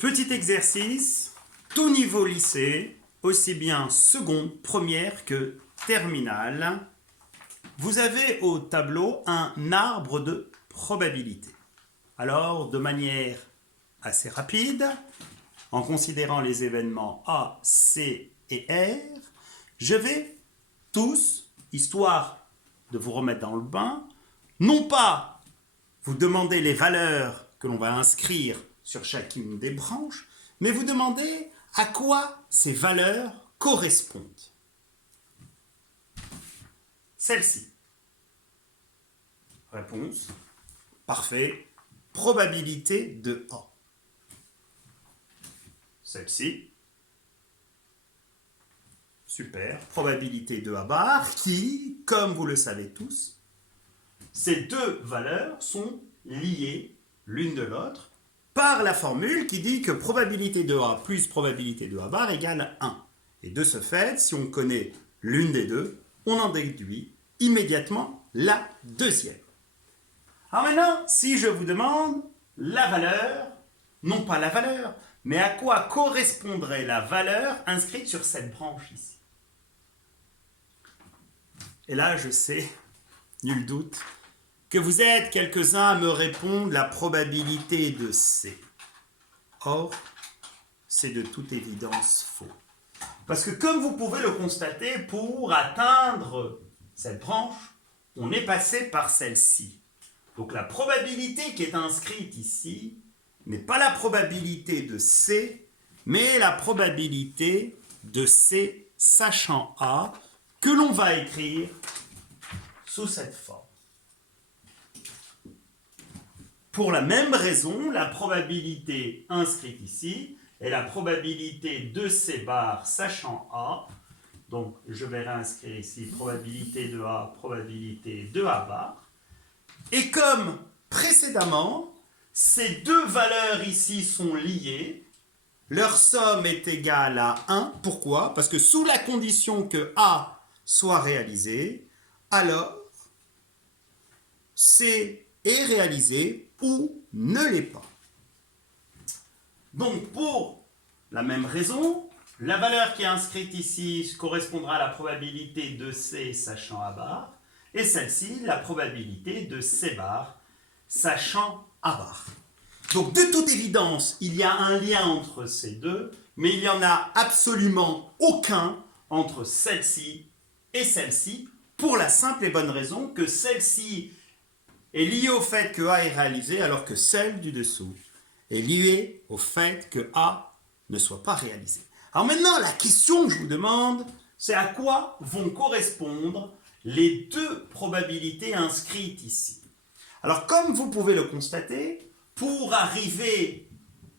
Petit exercice, tout niveau lycée, aussi bien seconde, première que terminale. Vous avez au tableau un arbre de probabilité. Alors, de manière assez rapide, en considérant les événements A, C et R, je vais tous, histoire de vous remettre dans le bain, non pas vous demander les valeurs que l'on va inscrire sur chacune des branches, mais vous demander à quoi ces valeurs correspondent. Celle-ci. Réponse. Parfait. Probabilité de A. Celle-ci. Super. Probabilité de A bar qui, comme vous le savez tous, ces deux valeurs sont liées l'une de l'autre par la formule qui dit que probabilité de A plus probabilité de A bar égale 1. Et de ce fait, si on connaît l'une des deux, on en déduit immédiatement la deuxième. Alors maintenant, si je vous demande la valeur, non pas la valeur, mais à quoi correspondrait la valeur inscrite sur cette branche ici. Et là, je sais, nul doute, que vous êtes quelques-uns à me répondre la probabilité de C. Or, c'est de toute évidence faux. Parce que comme vous pouvez le constater, pour atteindre cette branche, on est passé par celle-ci. Donc la probabilité qui est inscrite ici n'est pas la probabilité de C, mais la probabilité de C sachant A, que l'on va écrire sous cette forme. Pour la même raison, la probabilité inscrite ici est la probabilité de C bar sachant A. Donc, je vais réinscrire ici probabilité de A, probabilité de A bar. Et comme précédemment, ces deux valeurs ici sont liées, leur somme est égale à 1. Pourquoi? Parce que sous la condition que A soit réalisé, alors C est réalisé ou ne l'est pas. Donc pour la même raison, la valeur qui est inscrite ici correspondra à la probabilité de C sachant A bar, et celle-ci, la probabilité de C bar sachant A bar. Donc de toute évidence, il y a un lien entre ces deux, mais il n'y en a absolument aucun entre celle-ci et celle-ci, pour la simple et bonne raison que celle-ci est liée au fait que A est réalisé, alors que celle du dessous est liée au fait que A ne soit pas réalisé. Alors maintenant, la question que je vous demande, c'est à quoi vont correspondre les deux probabilités inscrites ici. Alors comme vous pouvez le constater, pour arriver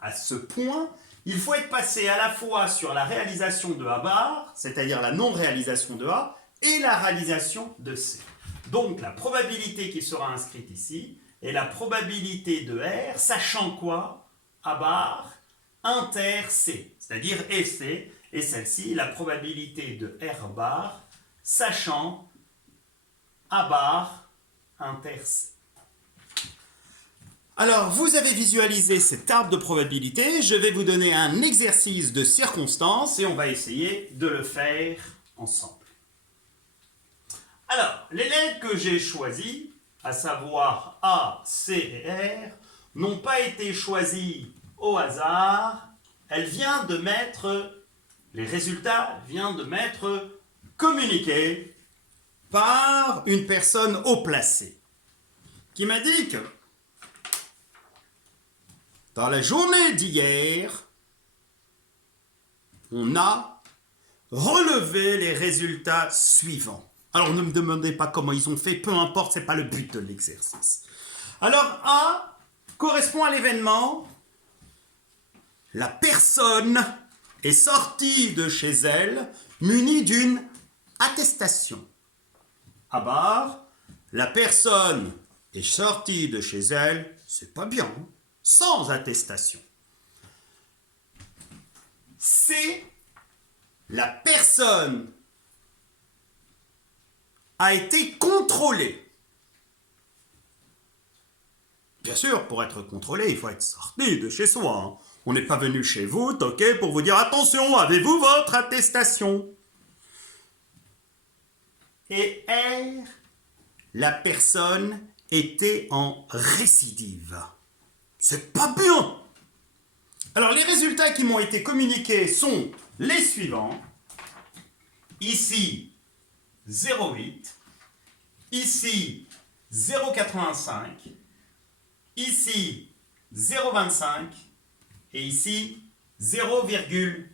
à ce point, il faut être passé à la fois sur la réalisation de A bar, c'est-à-dire la non-réalisation de A, et la réalisation de C. Donc la probabilité qui sera inscrite ici est la probabilité de R, sachant quoi? A bar inter C, c'est-à-dire FC, et celle-ci, la probabilité de R bar, sachant A bar inter C. Alors, vous avez visualisé cet arbre de probabilité, je vais vous donner un exercice de circonstance et on va essayer de le faire ensemble. Alors, les lettres que j'ai choisies, à savoir A, C et R, n'ont pas été choisies au hasard. Les résultats viennent de m'être communiqués par une personne haut placée qui m'a dit que dans la journée d'hier, on a relevé les résultats suivants. Alors ne me demandez pas comment ils ont fait, peu importe, ce n'est pas le but de l'exercice. Alors A correspond à l'événement, la personne est sortie de chez elle munie d'une attestation. A bar, la personne est sortie de chez elle, c'est pas bien, sans attestation. C, la personne a été contrôlée. Bien sûr, pour être contrôlé, il faut être sorti de chez soi. On n'est pas venu chez vous toquer pour vous dire « Attention, avez-vous votre attestation ?» Et R, la personne était en récidive. C'est pas bien. Alors les résultats qui m'ont été communiqués sont les suivants. Ici, 0,8. Ici, 0,85. Ici, 0,25. Et ici, 0,9.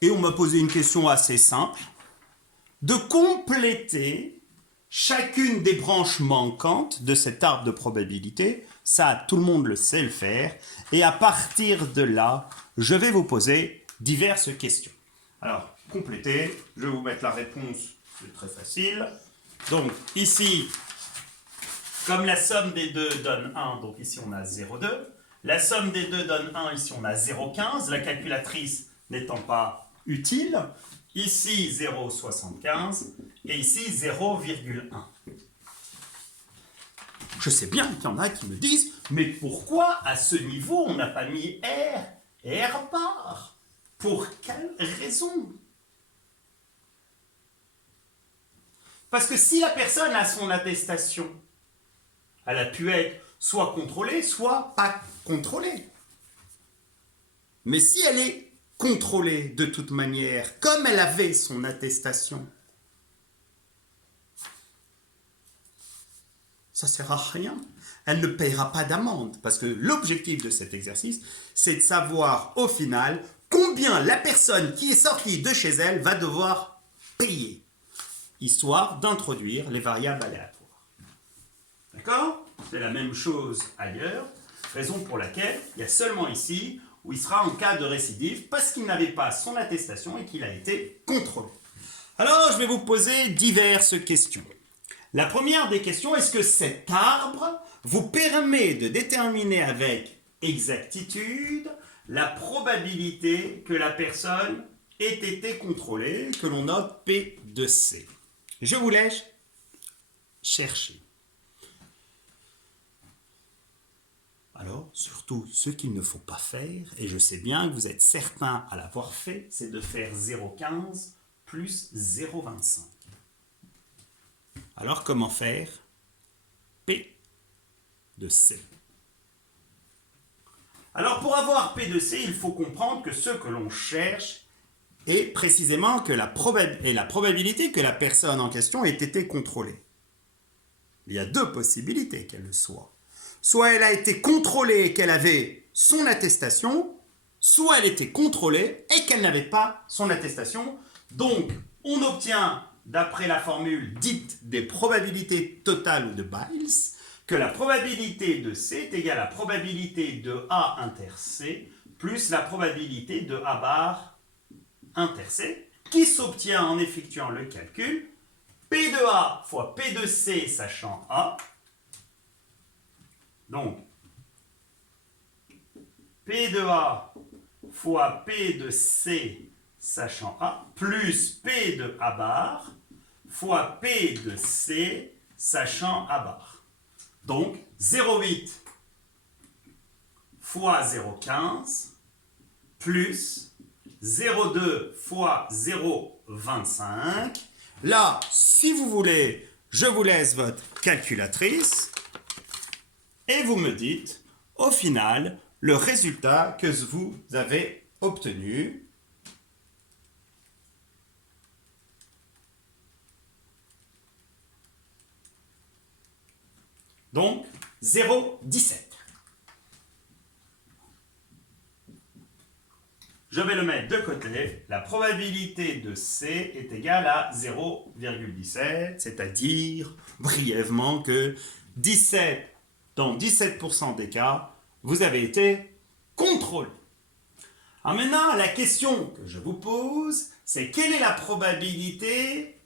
Et on m'a posé une question assez simple, de compléter chacune des branches manquantes de cet arbre de probabilité. Ça, tout le monde le sait le faire. Et à partir de là, je vais vous poser diverses questions. Alors, compléter, je vais vous mettre la réponse, c'est très facile. Donc, ici, comme la somme des deux donne 1, donc ici on a 0,2. La somme des deux donne 1, ici on a 0,15. La calculatrice n'étant pas utile. Ici 0,75 et ici 0,1. Je sais bien qu'il y en a qui me disent « Mais pourquoi à ce niveau on n'a pas mis R et R bar? Pour quelle raison ?» Parce que si la personne a son attestation, elle a pu être soit contrôlée, soit pas contrôlée. Mais si elle est contrôlée de toute manière, comme elle avait son attestation, ça ne sert à rien. Elle ne paiera pas d'amende. Parce que l'objectif de cet exercice, c'est de savoir au final combien la personne qui est sortie de chez elle va devoir payer, histoire d'introduire les variables aléatoires. D'accord? C'est la même chose ailleurs, raison pour laquelle il y a seulement ici où il sera en cas de récidive parce qu'il n'avait pas son attestation et qu'il a été contrôlé. Alors, je vais vous poser diverses questions. La première des questions, est-ce que cet arbre vous permet de déterminer avec exactitude la probabilité que la personne ait été contrôlée, que l'on note P de C? Je vous laisse chercher. Alors, surtout, ce qu'il ne faut pas faire, et je sais bien que vous êtes certains à l'avoir fait, c'est de faire 0,15 plus 0,25. Alors, comment faire P de C? Alors, pour avoir P de C, il faut comprendre que ce que l'on cherche est précisément la probabilité que la personne en question ait été contrôlée. Il y a deux possibilités qu'elle le soit. Soit elle a été contrôlée et qu'elle avait son attestation, soit elle était contrôlée et qu'elle n'avait pas son attestation. Donc, on obtient, d'après la formule dite des probabilités totales ou de Bayes, que la probabilité de C est égale à la probabilité de A inter C plus la probabilité de A bar inter C, qui s'obtient en effectuant le calcul P de A fois P de C sachant A. Donc, P de A fois P de C sachant A plus P de A bar fois P de C sachant A bar. Donc, 0,8 fois 0,15 plus 0,2 fois 0,25. Là, si vous voulez, je vous laisse votre calculatrice et vous me dites, au final, le résultat que vous avez obtenu. Donc, 0,17. Je vais le mettre de côté. La probabilité de C est égale à 0,17, c'est-à-dire brièvement que 17, dans 17% des cas, vous avez été contrôlé. Alors maintenant, la question que je vous pose, c'est quelle est la probabilité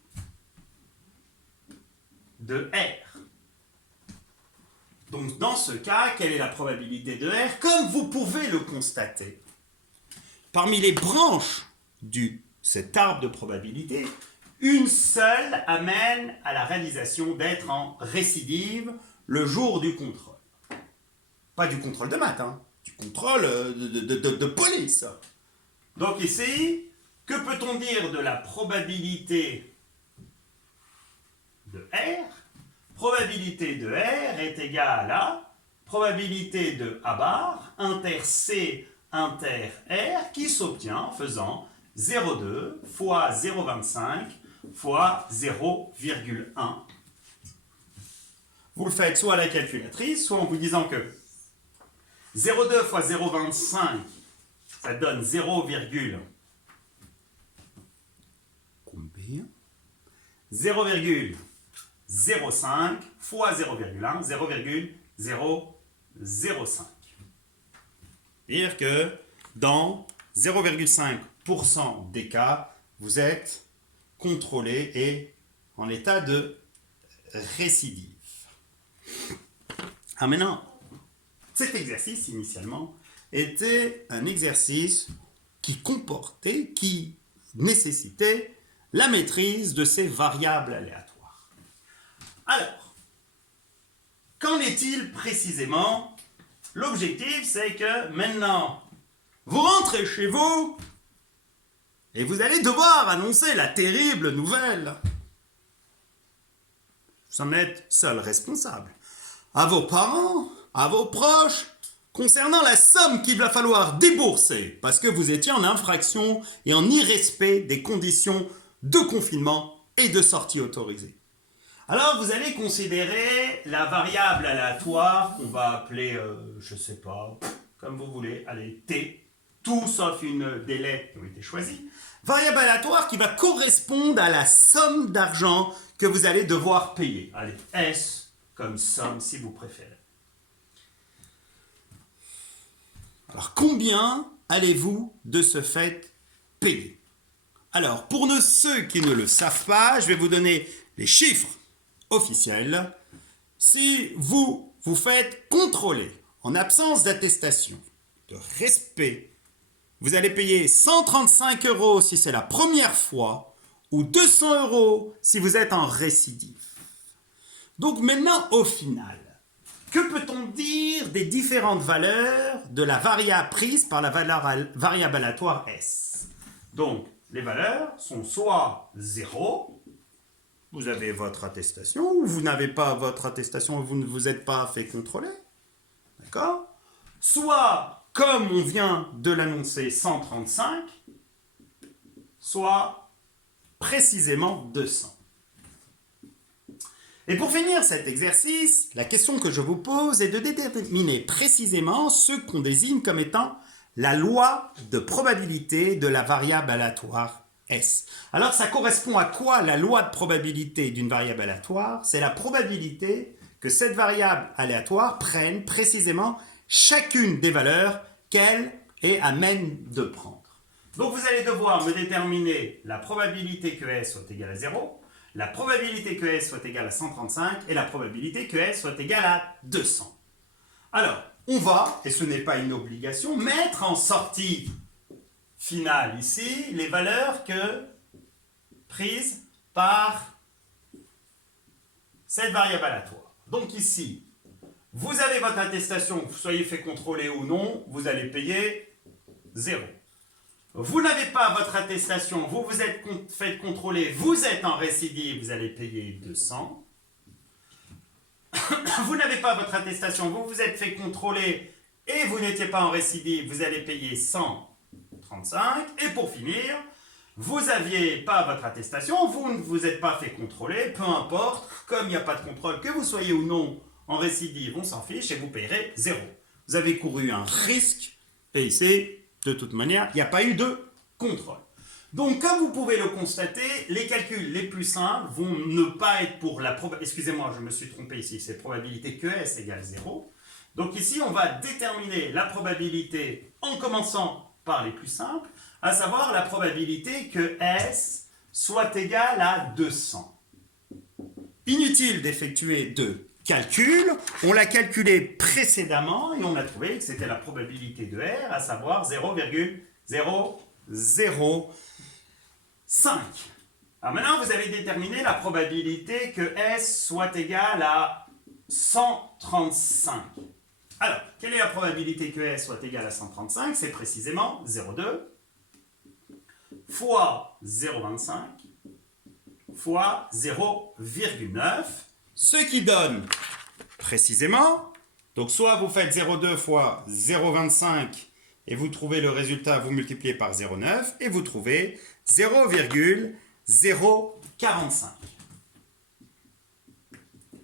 de R? Donc dans ce cas, quelle est la probabilité de R? Comme vous pouvez le constater, parmi les branches de cet arbre de probabilité, une seule amène à la réalisation d'être en récidive le jour du contrôle. Pas du contrôle de maths, hein, du contrôle de police. Donc ici, que peut-on dire de la probabilité de R? Probabilité de R est égale à probabilité de A bar inter C inter R qui s'obtient en faisant 0,2 fois 0,25 fois 0,1. Vous le faites soit à la calculatrice, soit en vous disant que 0,2 fois 0,25, ça donne 0,05 fois 0,1, 0,005. C'est-à-dire que dans 0,5% des cas, vous êtes contrôlé et en état de récidive. Ah, maintenant, cet exercice, initialement, était un exercice qui nécessitait la maîtrise de ces variables aléatoires. Alors, qu'en est-il précisément? L'objectif, c'est que maintenant, vous rentrez chez vous et vous allez devoir annoncer la terrible nouvelle. Vous en êtes seul responsable. À vos parents, à vos proches, concernant la somme qu'il va falloir débourser parce que vous étiez en infraction et en irrespect des conditions de confinement et de sortie autorisée. Alors vous allez considérer la variable aléatoire qu'on va appeler, je ne sais pas, comme vous voulez, allez, T, tout sauf une des lettres qui ont été choisies. Variable aléatoire qui va correspondre à la somme d'argent que vous allez devoir payer. Allez, S comme somme si vous préférez. Alors combien allez-vous de ce fait payer? Alors pour ceux qui ne le savent pas, je vais vous donner les chiffres officiels. Si vous vous faites contrôler en absence d'attestation de respect, vous allez payer 135 € si c'est la première fois ou 200 € si vous êtes en récidive. Donc maintenant, au final, que peut-on dire des différentes valeurs de la variable prise par la variable aléatoire S? Donc, les valeurs sont soit 0, vous avez votre attestation, ou vous n'avez pas votre attestation et vous ne vous êtes pas fait contrôler. D'accord? Soit, comme on vient de l'annoncer, 135, soit précisément 200. Et pour finir cet exercice, la question que je vous pose est de déterminer précisément ce qu'on désigne comme étant la loi de probabilité de la variable aléatoire S. Alors ça correspond à quoi la loi de probabilité d'une variable aléatoire? C'est la probabilité que cette variable aléatoire prenne précisément chacune des valeurs qu'elle est à même de prendre. Donc vous allez devoir me déterminer la probabilité que S soit égale à 0, la probabilité que S soit égale à 135 et la probabilité que S soit égale à 200. Alors, on va, et ce n'est pas une obligation, mettre en sortie finale ici les valeurs prises par cette variable aléatoire. Donc ici, vous avez votre attestation, que vous soyez fait contrôler ou non, vous allez payer 0. Vous n'avez pas votre attestation, vous vous êtes fait contrôler, vous êtes en récidive, vous allez payer 200. Vous n'avez pas votre attestation, vous vous êtes fait contrôler et vous n'étiez pas en récidive, vous allez payer 135. Et pour finir, vous n'aviez pas votre attestation, vous ne vous êtes pas fait contrôler, peu importe, comme il n'y a pas de contrôle, que vous soyez ou non en récidive, on s'en fiche et vous payerez 0. Vous avez couru un risque et ici, de toute manière, il n'y a pas eu de contrôle. Donc, comme vous pouvez le constater, les calculs les plus simples vont ne pas être pour la probabilité... Excusez-moi, je me suis trompé ici, c'est probabilité que S égale 0. Donc ici, on va déterminer la probabilité en commençant par les plus simples, à savoir la probabilité que S soit égale à 200. Inutile d'effectuer de calcul, on l'a calculé précédemment et on a trouvé que c'était la probabilité de R, à savoir 0,005. Alors maintenant, vous avez déterminé la probabilité que S soit égale à 135. Alors, quelle est la probabilité que S soit égale à 135? C'est précisément 0,2 fois 0,25 fois 0,9, ce qui donne précisément, donc soit vous faites 0,2 fois 0,25 et vous trouvez le résultat, vous multipliez par 0,9 et vous trouvez 0,045.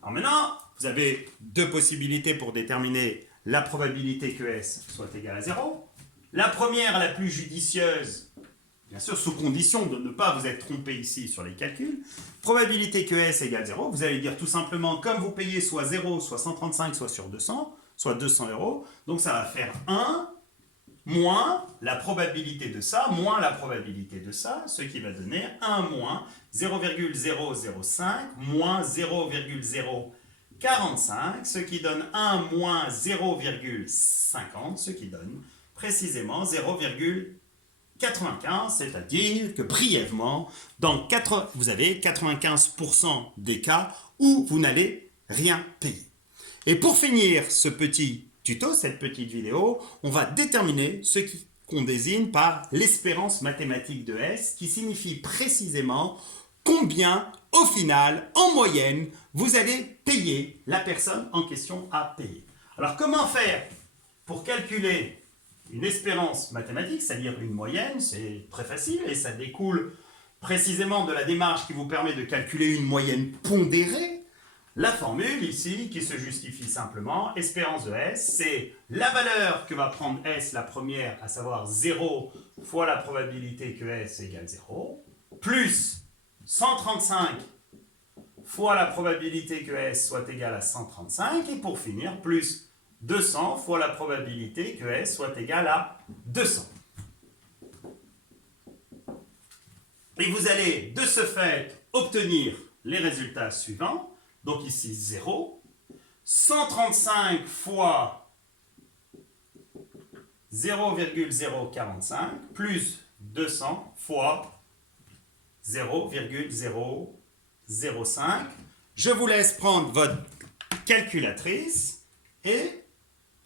Alors maintenant, vous avez deux possibilités pour déterminer la probabilité que S soit égale à 0. La première, la plus judicieuse, bien sûr sous condition de ne pas vous être trompé ici sur les calculs, probabilité que S égale 0, vous allez dire tout simplement, comme vous payez soit 0, soit 135, soit sur 200, soit 200 €, donc ça va faire 1 moins la probabilité de ça, moins la probabilité de ça, ce qui va donner 1 moins 0,005 moins 0,045, ce qui donne 1 moins 0,50, ce qui donne précisément 0,95, c'est-à-dire que brièvement, vous avez 95% des cas où vous n'allez rien payer. Et pour finir ce petit tuto, cette petite vidéo, on va déterminer ce qu'on désigne par l'espérance mathématique de S, qui signifie précisément combien, au final, en moyenne, vous allez payer la personne en question à payer. Alors, comment faire pour calculer une espérance mathématique, c'est-à-dire une moyenne? C'est très facile et ça découle précisément de la démarche qui vous permet de calculer une moyenne pondérée. La formule ici, qui se justifie simplement, espérance de S, c'est la valeur que va prendre S, la première, à savoir 0 fois la probabilité que S égale 0, plus 135 fois la probabilité que S soit égale à 135, et pour finir, plus 200 fois la probabilité que S soit égale à 200. Et vous allez, de ce fait, obtenir les résultats suivants. Donc ici 0, 135 fois 0,045 plus 200 fois 0,005. Je vous laisse prendre votre calculatrice et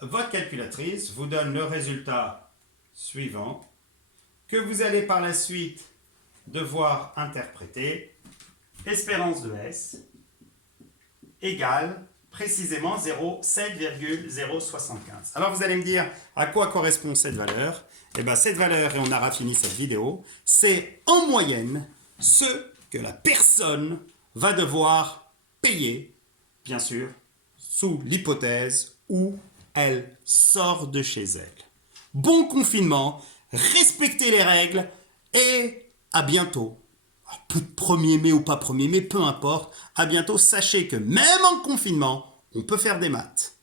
votre calculatrice vous donne le résultat suivant que vous allez par la suite devoir interpréter. Espérance de S égale précisément 7,075. Alors vous allez me dire à quoi correspond cette valeur? Eh bien cette valeur, et on aura fini cette vidéo, c'est en moyenne ce que la personne va devoir payer, bien sûr, sous l'hypothèse où elle sort de chez elle. Bon confinement, respectez les règles et à bientôt. 1er mai ou pas 1er mai, peu importe. À bientôt. Sachez que même en confinement, on peut faire des maths.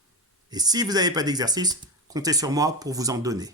Et si vous n'avez pas d'exercice, comptez sur moi pour vous en donner.